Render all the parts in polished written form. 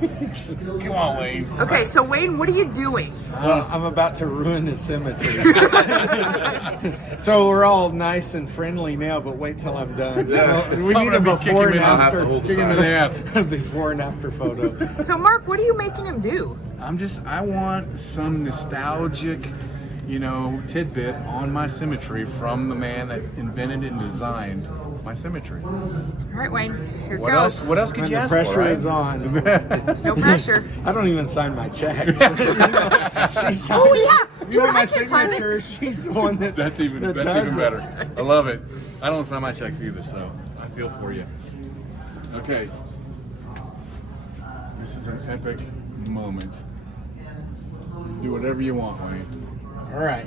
Come on, Wayne. Okay, so Wayne, what are you doing? I'm about to ruin the symmetry. So we're all nice and friendly now, but wait till I'm done. Yeah. We need a before and after. Kick him in the ass. Before and after photo. So Mark, what are you making him do? I want some nostalgic, tidbit on my Symmetry from the man that invented and designed my Symmetry. All right, Wayne, here it What goes. else? What else could When you the ask pressure for? Right? is on. No pressure. I don't even sign my checks. She signs, Oh yeah, dude, my I can sign it. signature. She's the one that That's even that that's does even it. better. I love it. I don't sign my checks either, so I feel for you. Okay. This is an epic moment. Do whatever you want, Wayne. All right.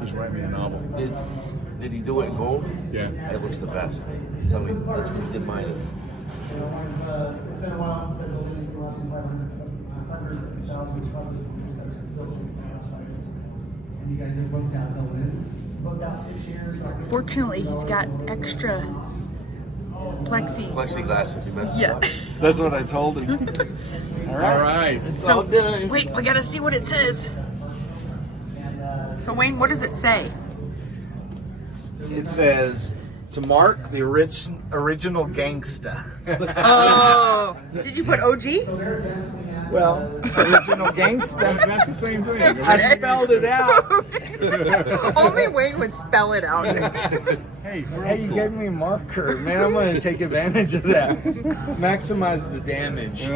Just write me a novel. Did he do it in gold? Yeah. It looks the best. Tell me, that's what he did mine. It's been a while since I built anything less than 500,000 and you guys have booked out booked out 6 years. Fortunately, he's got extra Plexiglass if he messes Yeah. up. That's what I told him. All right. It's So all done. wait, I gotta see what it says. So Wayne, what does it say? It says, to Mark, the original gangsta. Oh, did you put OG? Well, original gangsta. That's the same thing. I spelled it out. Only Wayne would spell it out. Hey, Hey, you gave me a marker. Man, I'm going to take advantage of that. Maximize the damage.